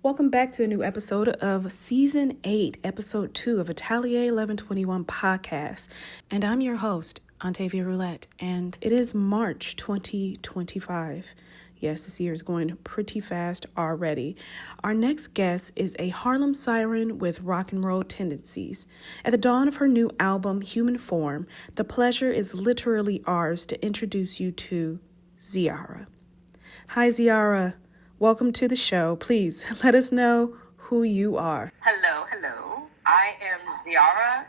Welcome back to a new episode of Season 8, Episode 2 of Atelier 1121 podcast. And I'm your host, Antavia Roulette, and it is March 2025. Yes, this year is going pretty fast already. Our next guest is a Harlem Siren with Rock Roll Tendencies. At the dawn of her new album, Human Form, the pleasure is literally ours to introduce you to Ziarra. Hi, Ziarra. Welcome to the show. Please let us know who you are. Hello. I am Ziarra,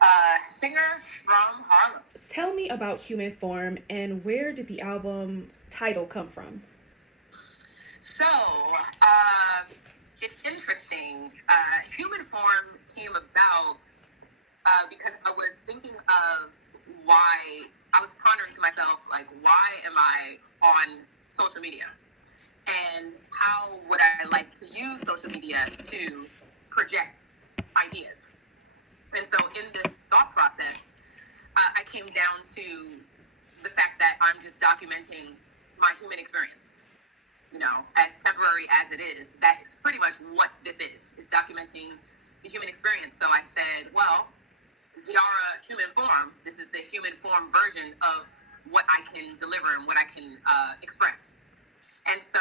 a singer from Harlem. Tell me about Human Form and where did the album title come from? So, it's interesting. Human Form came about because I was thinking of why, I was pondering to myself, like, why am I on social media? And how would I like to use social media to project ideas? And so in this thought process, I came down to the fact that I'm just documenting my human experience. You know, as temporary as it is, that is pretty much what this is documenting the human experience. So I said, well, Ziarra Human Form, this is the human form version of what I can deliver and what I can express. And so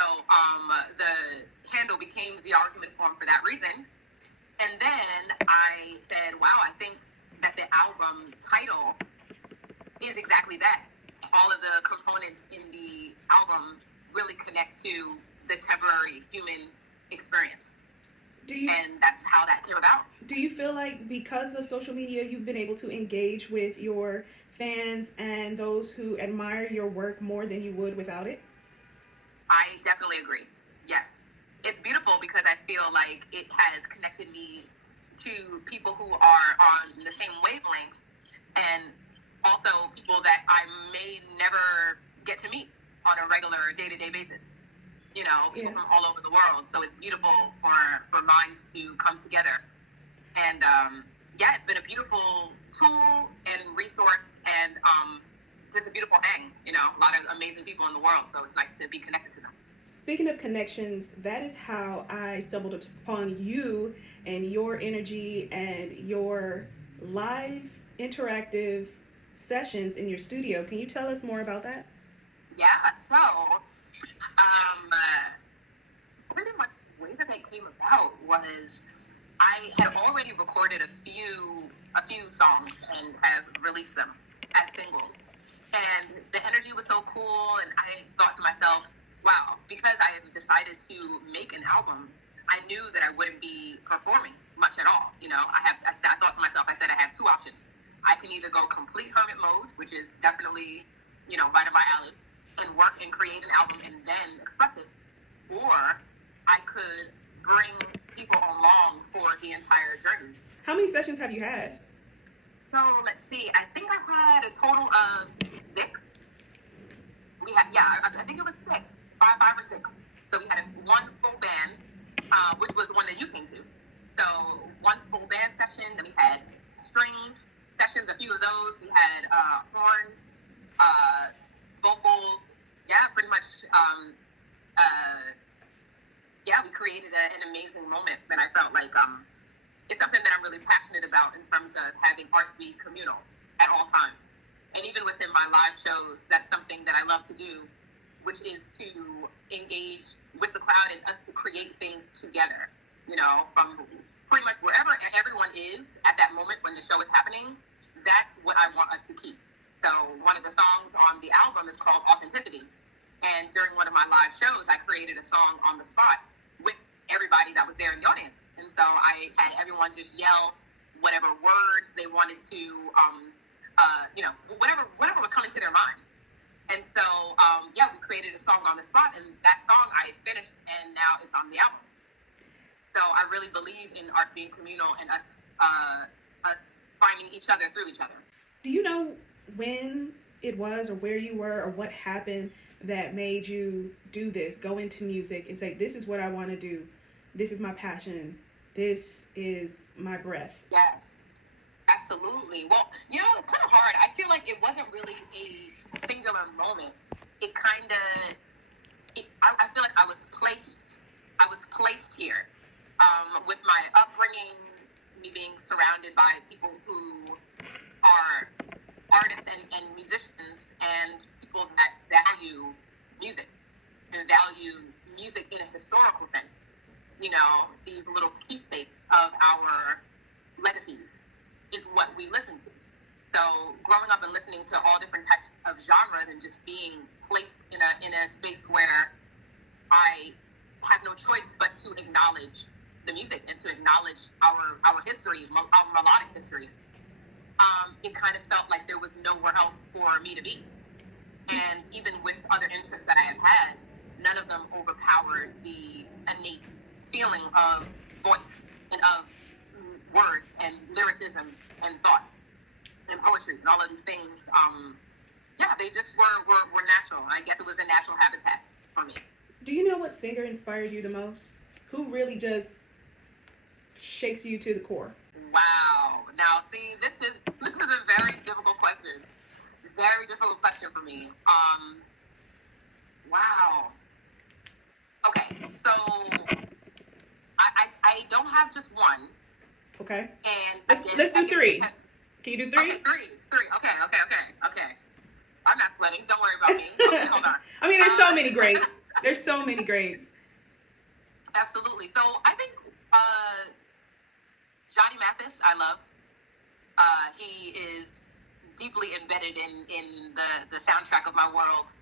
the handle became Ziarra Human Form for that reason. And then I said, wow, I think that the album title is exactly that. All of the components in the album really connect to the temporary human experience. And that's how that came about. Do you feel like because of social media, you've been able to engage with your fans and those who admire your work more than you would without it? I definitely agree. Yes. It's beautiful because I feel like it has connected me to people who are on the same wavelength and also people that I may never get to meet on a regular day-to-day basis. You know, people from all over the world. So it's beautiful for minds to come together. And it's been a beautiful tool and resource and just a beautiful hang, you know, a lot of amazing people in the world, so it's nice to be connected to them. Speaking of connections, that is how I stumbled upon you and your energy and your live interactive sessions in your studio. Can you tell us more about that? Yeah, so pretty much the way that came about was I had already recorded a few songs and have released them as singles. And the energy was so cool, and I thought to myself, wow, because I have decided to make an album, I knew that I wouldn't be performing much at all. You know, I thought to myself, I said I have two options. I can either go complete hermit mode, which is definitely, you know, right up my alley, and work and create an album and then express it, or I could bring people along for the entire journey. How many sessions have you had? So let's see. I think I had a total of 6. I think it was 6, 5 or 6. So we had one full band, which was the one that you came to. So one full band session. Then we had strings sessions, a few of those. We had horns, vocals. Yeah, pretty much. We created an amazing moment that I felt like. It's something that I'm really passionate about in terms of having art be communal at all times. And even within my live shows, that's something that I love to do, which is to engage with the crowd and us to create things together, you know, from pretty much wherever everyone is at that moment when the show is happening. That's what I want us to keep. So one of the songs on the album is called Authenticity. And during one of my live shows, I created a song on the spot with everybody that was there in the audience. And so I had everyone just yell whatever words they wanted to, whatever was coming to their mind. And so, we created a song on the spot, and that song I finished, and now it's on the album. So I really believe in art being communal and us finding each other through each other. Do you know when it was or where you were or what happened that made you do this, go into music and say, this is what I want to do. This is my passion. This is my breath. Yes, absolutely. Well, you know, it's kind of hard. I feel like it wasn't really a singular moment. I feel like I was placed I was placed here with my upbringing, me being surrounded by people who are artists and musicians and people that value music and value music in a historical sense. You know, these little keepsakes of our legacies is what we listen to. So growing up and listening to all different types of genres and just being placed in a space where I have no choice but to acknowledge the music and to acknowledge our history, our melodic history. It kind of felt like there was nowhere else for me to be. And even with other interests that I have had, none of them overpowered the innate feeling of voice and of words and lyricism and thought and poetry and all of these things. They just were natural. I guess it was the natural habitat for me. Do you know what singer inspired you the most? Who really just shakes you to the core? Wow. Now, see, this is a very difficult question. Very difficult question for me. Wow. Okay, so I don't have just one. Okay. And let's do three. Can you do three? Okay, three. Okay. I'm not sweating. Don't worry about me. Okay, hold on. I mean, there's so many greats. There's so many greats. Absolutely. So I think Johnny Mathis, I love. He is deeply embedded in the soundtrack of my world.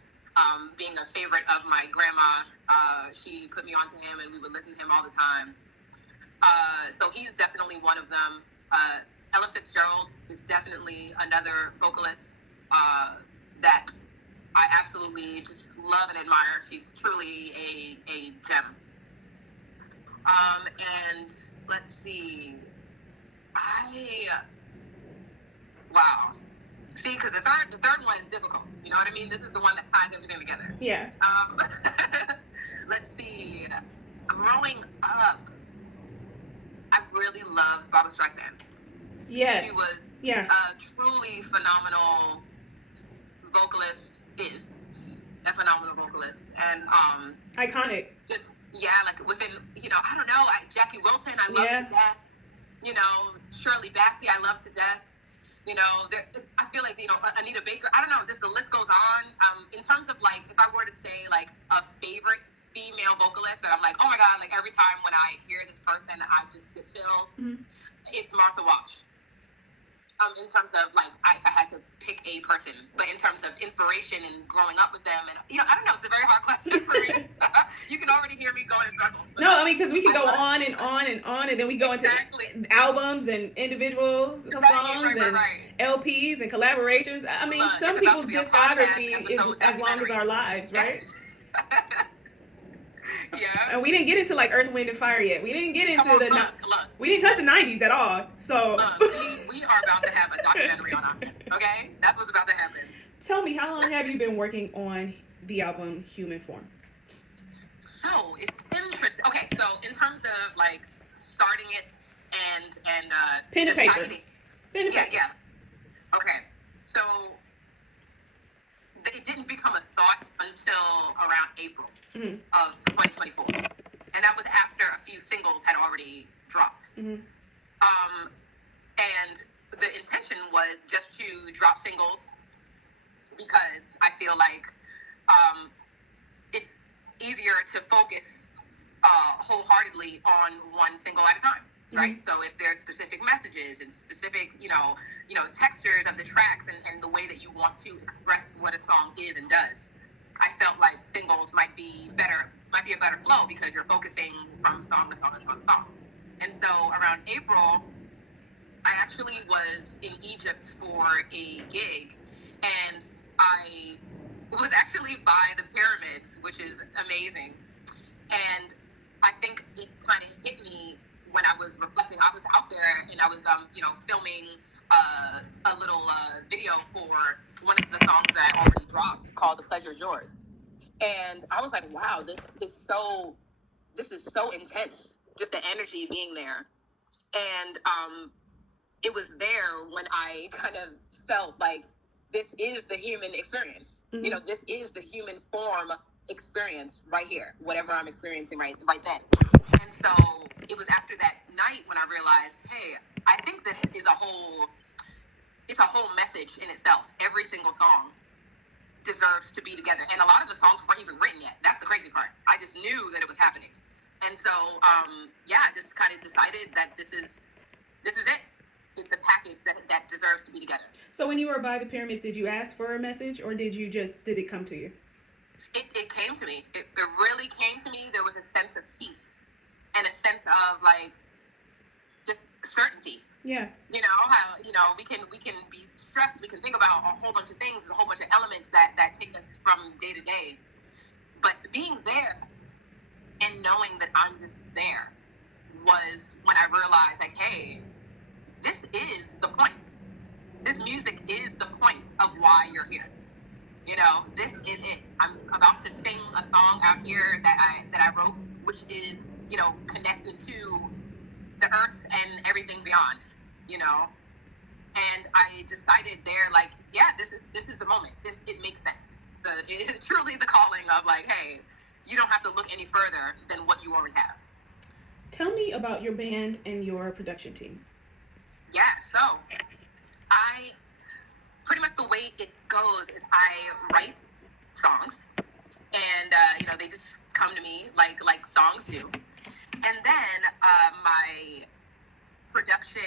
Being a favorite of my grandma, she put me onto him, and we would listen to him all the time. So he's definitely one of them. Ella Fitzgerald is definitely another vocalist that I absolutely just love and admire. She's truly a gem. And let's see. Wow. See, because the third one is difficult. You know what I mean? This is the one that ties everything together. Yeah. Let's see. Growing up, I really loved Barbra Streisand. Yes. She was a truly phenomenal vocalist, is a phenomenal vocalist. And iconic. Just, like within, I don't know, Jackie Wilson, I love to death. Shirley Bassey, I love to death. I feel like, Anita Baker, I don't know, just the list goes on. In terms of, like, if I were to say, like, a favorite female vocalist that I'm like, oh my God, like, every time when I hear this person, I just get chills, it's Martha Wash. In terms of, like, if I had to pick a person, but in terms of inspiration and growing up with them, and, I don't know, it's a very hard question for me. You can already hear me going in circles. No, I mean, because we can go on and on and on, and then we go into albums and individual songs and LPs and collaborations. I mean, some people's discography is as long as our lives, right? Yeah. And we didn't get into like Earth, Wind, and Fire yet. We didn't get into we didn't touch the 90s at all. So we are about to have a documentary on our hands. Okay, that's what's about to happen. Tell me, how long have you been working on the album Human Form? So it's interesting. Okay, so in terms of like starting it and pen and paper. Yeah. Okay, so it didn't become a thought until around April of 2024. And that was after a few singles had already dropped. And the intention was just to drop singles because I feel like it's easier to focus wholeheartedly on one single at a time. Right. So if there's specific messages and specific, textures of the tracks and the way that you want to express what a song is and does, I felt like singles might be a better flow because you're focusing from song to song to song to song. And so around April, I actually was in Egypt for a gig, and I was actually by the pyramids, which is amazing. And I think it kind of hit me when I was reflecting. I was out there and I was, filming a little video for one of the songs that I already dropped called "The Pleasure's Yours," and I was like, "Wow, this is so intense." Just the energy being there, and it was there when I kind of felt like this is the human experience. This is the human form experience right here, whatever I'm experiencing right then. And so it was after that night when I realized, hey, I think this is it's a whole message in itself. Every single song deserves to be together. And a lot of the songs weren't even written yet. That's the crazy part. I just knew that it was happening. And so, I just kind of decided that this is it. It's a package that deserves to be together. So when you were by the pyramids, did you ask for a message, or did it come to you? It came to me. It really came to me. There was a sense of peace and a sense of like just certainty. Yeah. You know how we can be stressed. We can think about a whole bunch of things, a whole bunch of elements that take us from day to day. But being there and knowing that I'm just there was when I realized, like, hey, this is the point. This music is the point of why you're here. You know, this is it. I'm about to sing a song out here that I wrote, which is, connected to the earth and everything beyond, And I decided there, like, yeah, this is the moment. It makes sense. It's truly the calling of like, hey, you don't have to look any further than what you already have. Tell me about your band and your production team. Yeah, so I pretty much the way it goes is I write songs, and they just come to me like songs do, and then my production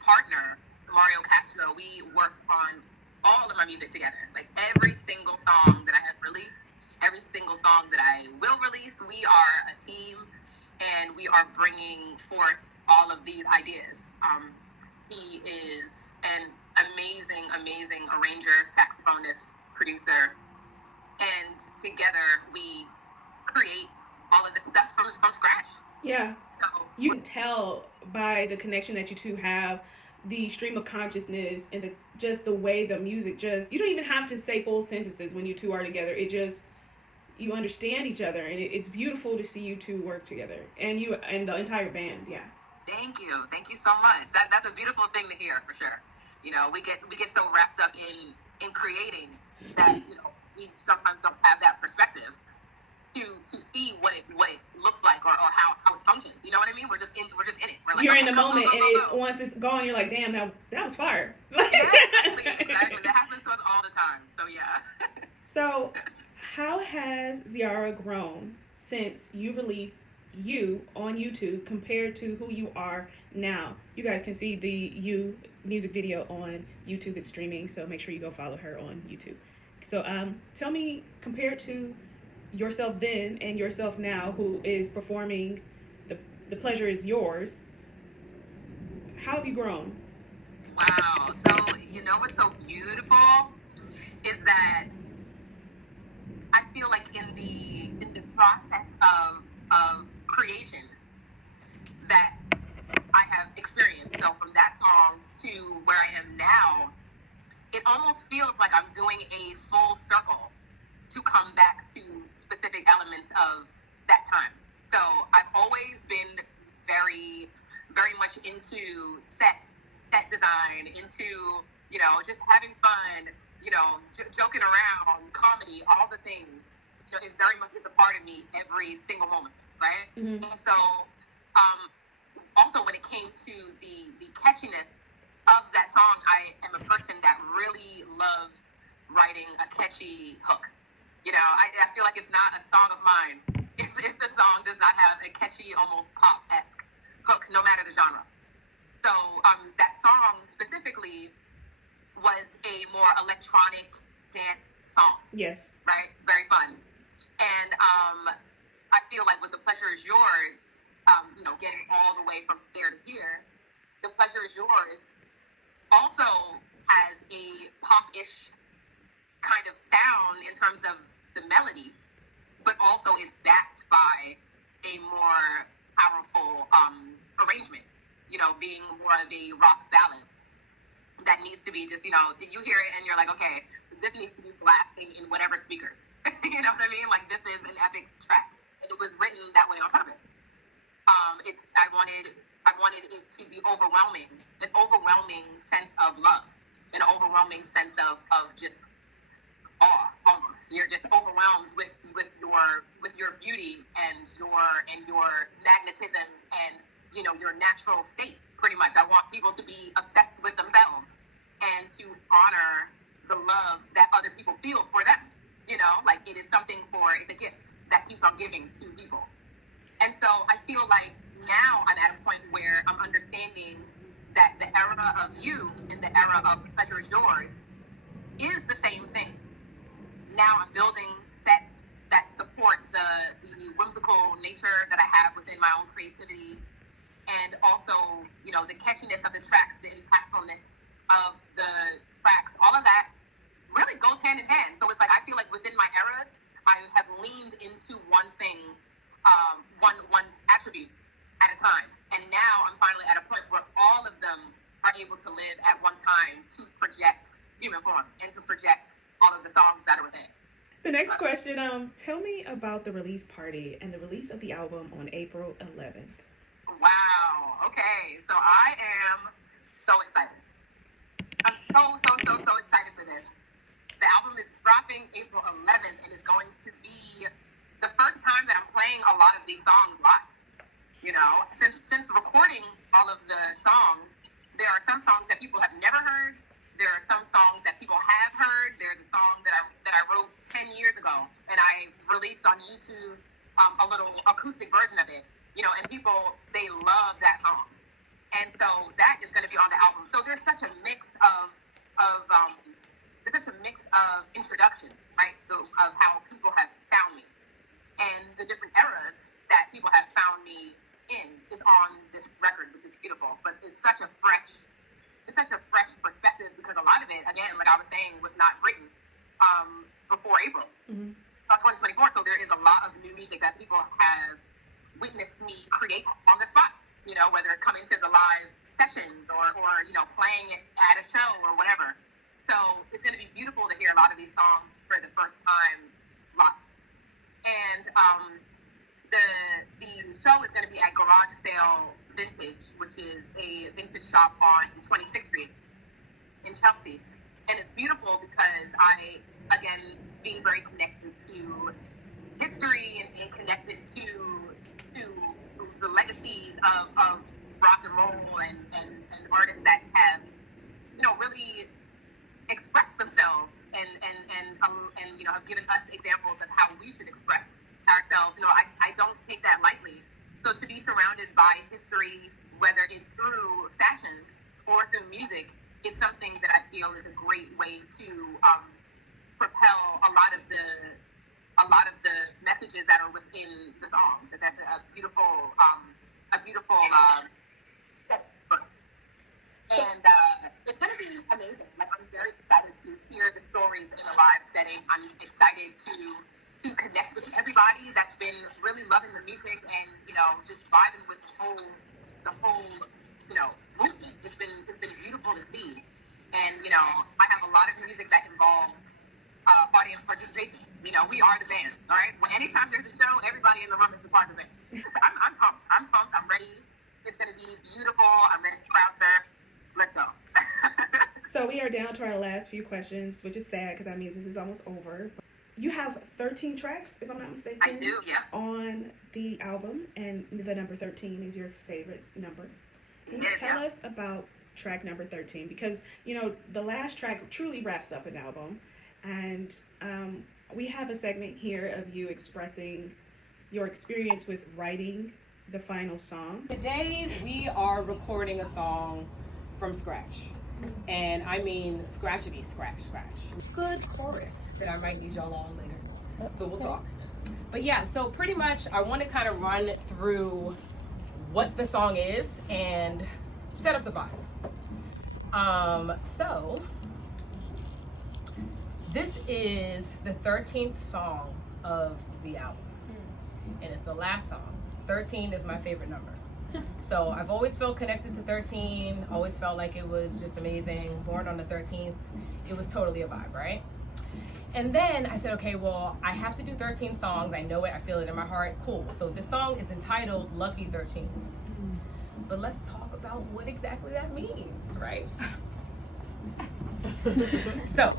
partner Mario Castro, we work on all of my music together. Like every single song that I have released, every single song that I will release, we are a team, and we are bringing forth all of these ideas. He is an amazing arranger, saxophonist, producer, and together we create all of this stuff from scratch. Yeah. So you can tell by the connection that you two have, the stream of consciousness, and the way the music you don't even have to say full sentences when you two are together. It just, you understand each other, and it's beautiful to see you two work together, and you and the entire band. Yeah. Thank you so much. That's a beautiful thing to hear, for sure. We get so wrapped up in creating that we sometimes don't have that perspective to see what it looks like or how it functions. You know what I mean? We're just in it. We're like, you're okay, in the moment, and once it's gone, you're like, damn, that was fire. Yeah, exactly. That happens to us all the time. So yeah. So, how has Ziarra grown since you released You on YouTube compared to who you are now? You guys can see the You music video on YouTube. It's streaming, so make sure you go follow her on YouTube. So tell me, compared to yourself then and yourself now, who is performing the pleasure is yours, how have you grown? Wow. So what's so beautiful is that I feel like in the process of creation that I have experienced. So from that song to where I am now, it almost feels like I'm doing a full circle to come back to specific elements of that time. So I've always been very, very much into set design, into, just having fun, joking around, comedy, all the things. It very much is a part of me every single moment, right? Mm-hmm. And so, also when it came to the catchiness of that song, I am a person that really loves writing a catchy hook. I feel like it's not a song of mine if the song does not have a catchy, almost pop-esque hook, no matter the genre. So that song specifically was a more electronic dance song. Yes. Right? Very fun. And I feel like with The Pleasure Is Yours, getting all the way from there to here, The Pleasure Is Yours also has a pop-ish kind of sound in terms of the melody, but also is backed by a more powerful arrangement, being more of a rock ballad that needs to be just, you hear it and you're like, okay, this needs to be blasting in whatever speakers. You know what I mean? Like, this is an epic track. And it was written that way on purpose. I wanted it to be overwhelming, an overwhelming sense of love, an overwhelming sense of just awe almost. You're just overwhelmed with your beauty and your magnetism and your natural state. Pretty much, I want people to be obsessed with themselves and to honor the love that other people feel for them. Like it is something it's a gift that keeps on giving to people. And so I feel like now I'm at a point where I'm understanding that the era of you and the era of Pleasure Is Yours is the same thing. Now I'm building sets that support the whimsical nature that I have within my own creativity, and also, the catchiness of the tracks, the impactfulness of the tracks, all of that really goes hand in hand. So it's like, I feel like within my eras, I have leaned into one thing, one attribute at a time. And now I'm finally at a point where all of them are able to live at one time to project human form and to project all of the songs that are within. The next question, tell me about the release party and the release of the album on April 11th. Wow. Okay. So I am so excited. I'm so excited for this. The album is dropping April 11th and is going to be the first time that I'm playing a lot of these songs live. Since recording all of the songs, there are some songs that people have never heard. There are some songs that people have heard. There's a song that I wrote 10 years ago, and I released on YouTube a little acoustic version of it. And people, they love that song. And so that is going to be on the album. So there's such a mix of introductions, right? Of how people have found me. And the different eras that people have found me in is on this record, which is beautiful. But it's such a fresh perspective, because a lot of it, again, like I was saying, was not written before April of 2024. So there is a lot of new music that people have witnessed me create on the spot, whether it's coming to the live sessions or playing it at a show or whatever. So it's going to be beautiful to hear a lot of these songs for the first time live. And the show is going to be at Garage Sale Vintage, which is a vintage shop on 26th Street in Chelsea. And it's beautiful because I, again, being very connected to history and connected to the legacies of rock and roll and artists that have, really expressed themselves and have given us examples of how we should express ourselves. I don't take that lightly. So to be surrounded by history, whether it's through fashion or through music, is something that I feel is a great way to propel a lot of the messages that are within the song. That's a beautiful and it's going to be amazing. Like, I'm very excited to hear the stories in a live setting. I'm excited to connect with everybody that's been really loving the music and just vibing with the whole movement. It's been beautiful to see. And I have a lot of music that involves audience participation. We are the band, all right? Anytime there's a show, everybody in the room is a part of the band. I'm pumped. I'm ready. It's going to be beautiful. I'm ready to crowd surf. Let's go. So we are down to our last few questions, which is sad because that means this is almost over. You have 13 tracks, if I'm not mistaken. I do, yeah. On the album, and the number 13 is your favorite number. Can you tell us about track number 13? Because, the last track truly wraps up an album. And we have a segment here of you expressing your experience with writing the final song. Today we are recording a song from scratch. And I mean scratchity scratch. Good chorus that I might need y'all on later. So we'll talk. But yeah, so pretty much I want to kind of run through what the song is and set up the vibe. So this is the 13th song of the album. And it's the last song. 13 is my favorite number. So I've always felt connected to 13, always felt like it was just amazing. Born on the 13th, it was totally a vibe, right? And then I said, okay, well, I have to do 13 songs. I know it, I feel it in my heart, cool. So this song is entitled Lucky 13. But let's talk about what exactly that means, right? So,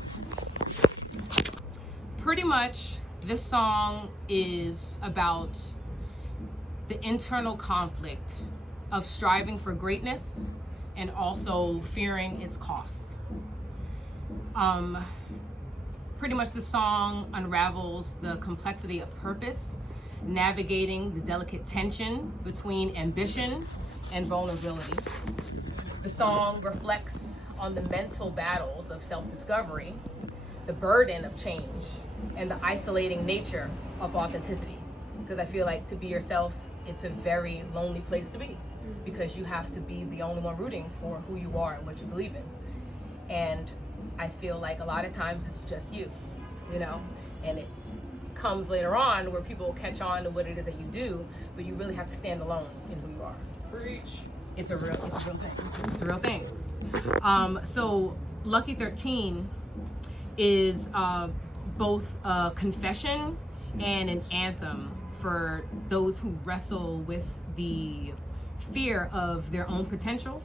Pretty much, this song is about the internal conflict of striving for greatness and also fearing its cost. Pretty much the song unravels the complexity of purpose, navigating the delicate tension between ambition and vulnerability. The song reflects on the mental battles of self-discovery, the burden of change, and the isolating nature of authenticity. Because I feel like to be yourself, it's a very lonely place to be, because you have to be the only one rooting for who you are and what you believe in. And I feel like a lot of times it's just you, you know, and it comes later on where people catch on to what it is that you do, but you really have to stand alone in who you are. Preach. It's a real thing. It's a real thing. So Lucky 13 is both a confession and an anthem for those who wrestle with the fear of their own potential,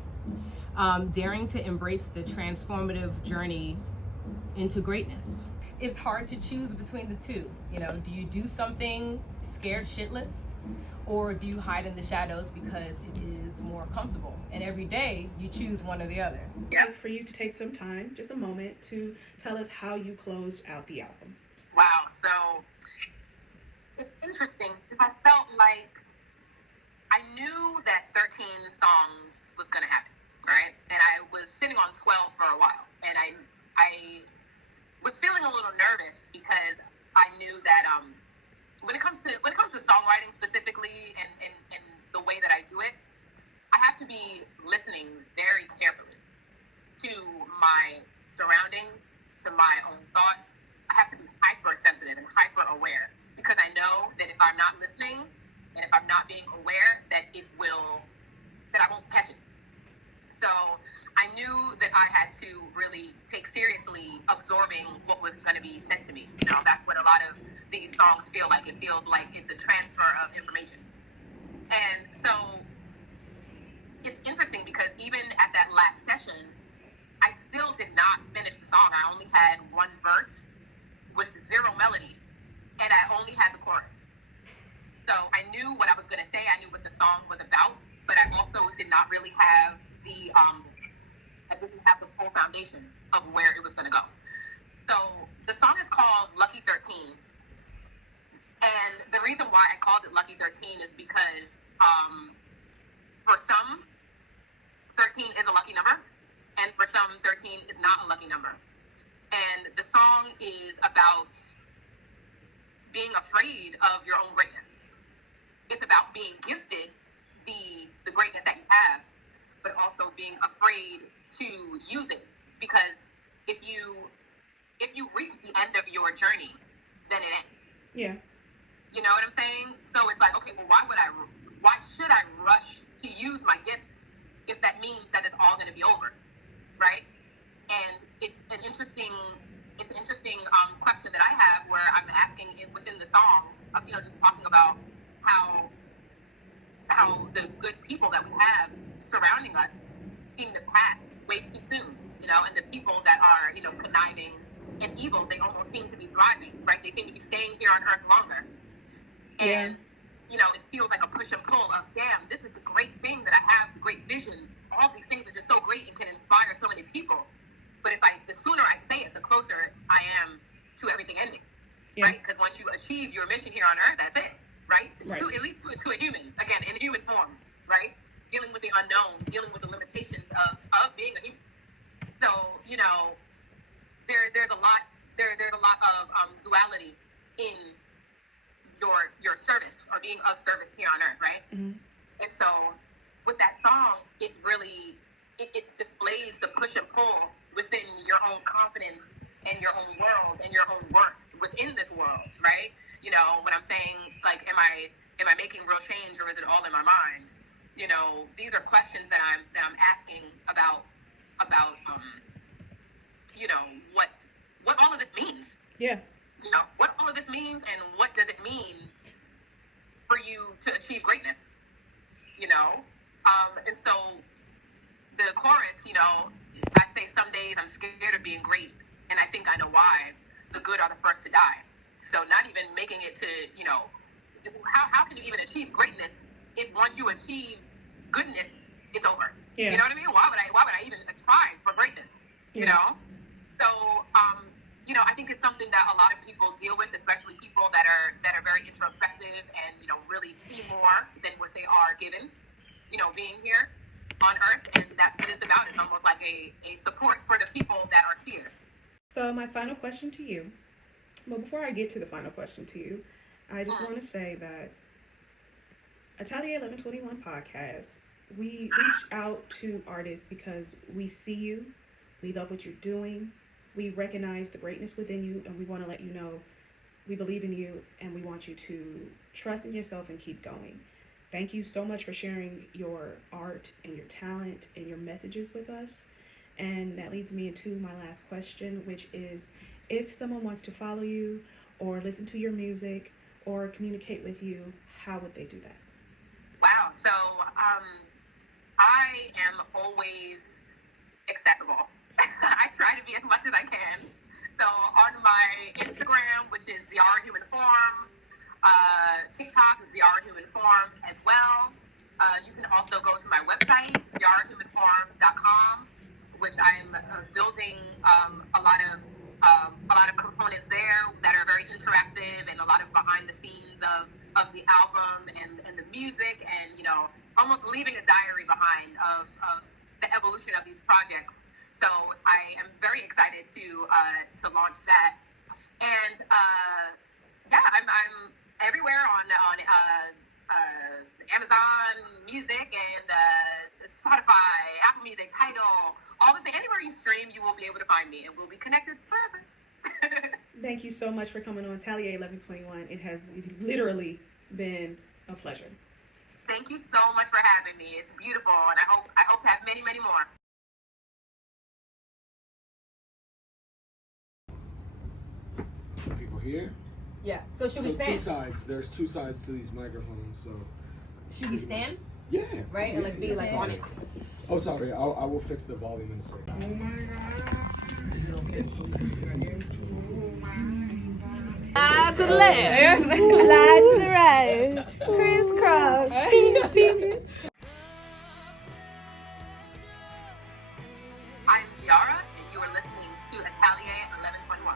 daring to embrace the transformative journey into greatness. It's hard to choose between the two. You know, do you do something scared shitless, or do you hide in the shadows because it is more comfortable? And every day you choose one or the other. Yeah. For you to take some time, just a moment, to tell us how you closed out the album. Wow, so it's interesting because I felt like I knew that 13 songs was going to happen, right? And I was sitting on 12 for a while, and I was feeling a little nervous because I knew that when it comes to songwriting specifically and the way that I do it, I have to be listening very carefully to my surroundings, to my own thoughts. I have to be hypersensitive and hyper aware, because I know that if I'm not listening and if I'm not being aware, that I won't catch it. So I knew that I had to really take seriously absorbing what was going to be said to me. You know, that's what a lot of these songs feel like. It feels like it's a transfer of information. And so it's interesting because even at that last session, I still did not finish the song. I only had one verse with zero melody, and I only had the chorus. So I knew what I was going to say. I knew what the song was about, but I also did not really have I didn't have the full foundation of where it was going to go. So the song is called Lucky 13. And the reason why I called it Lucky 13 is because for some, 13 is a lucky number, and for some, 13 is not a lucky number. And the song is about being afraid of your own greatness. It's about being gifted the greatness that you have, but also being afraid to use it, because if you reach the end of your journey, then it ends. Yeah. You know what I'm saying? So it's like, okay, well, why should I rush to use my gifts if that means that it's all going to be over, right? And it's an interesting question that I have, where I'm asking it within the song, you know, just talking about how the good people that we have surrounding us seem to pass way too soon, you know, and the people that are, you know, conniving and evil, they almost seem to be thriving, right? They seem to be staying here on earth longer. And, you know, it feels like a push and pull of, damn, this is a great thing that I have, the great vision. All these things are just so great and can inspire so many people. But the sooner I say it, the closer I am to everything ending, right? Because once you achieve your mission here on earth, that's it, right? At least to a human, again, in human form, right? Dealing with the unknown, dealing with the limitations of being a human. So, you know, there's a lot of duality in your service, or being of service here on earth, right? Mm-hmm. And so with that song, it really it displays the push and pull within your own confidence and your own world and your own work within this world, right? You know, when I'm saying, like, am I making real change, or is it all in my mind? You know, these are questions that I'm asking about you know, what all of this means. Yeah. You know, what all of this means, and what does it mean for you to achieve greatness? You know? And so the chorus, you know, I say, some days I'm scared of being great, and I think I know why. The good are the first to die. So not even making it to, how can you even achieve greatness if once you achieve goodness, it's over? Yeah. You know what I mean? Why would I even try for greatness? Yeah. You know? So, I think it's something that a lot of people deal with, especially people that are very introspective and, really see more than what they are given, being here on Earth. And that's what it's about. It's almost like a support for the people that are seers. So my final question to you, well, before I get to the final question to you, I just want to say that Atelier 1121 podcast, we reach out to artists because we see you, we love what you're doing, we recognize the greatness within you, and we want to let you know we believe in you and we want you to trust in yourself and keep going. Thank you so much for sharing your art and your talent and your messages with us. And that leads me into my last question, which is, if someone wants to follow you or listen to your music or communicate with you, how would they do that? Wow. So I am always accessible. I try to be as much as I can. So on my Instagram, which is Ziarra Human Form, TikTok, Ziarra Human Form as well. You can also go to my website, ziarrahumanform.com, which I'm building a lot of components there that are very interactive and a lot of behind the scenes of the album and the music, and almost leaving a diary behind of the evolution of these projects. So I am very excited to launch that, and I'm everywhere on Amazon Music and Spotify, Apple Music, Tidal, all of the anywhere you stream, you will be able to find me, and we'll be connected forever. Thank you so much for coming on Atelier 1121. It has literally been a pleasure. Thank you so much for having me. It's beautiful, and I hope to have many, many more. Some people here. Yeah. So should we stand? Two sides. There's two sides to these microphones. So should we stand? Yeah. Right, and like be like on it. Oh, sorry. I will fix the volume in a second. Oh my God. Slide to the left, slide to the right, crisscross. I'm Ziarra, and you are listening to Atelier 1121.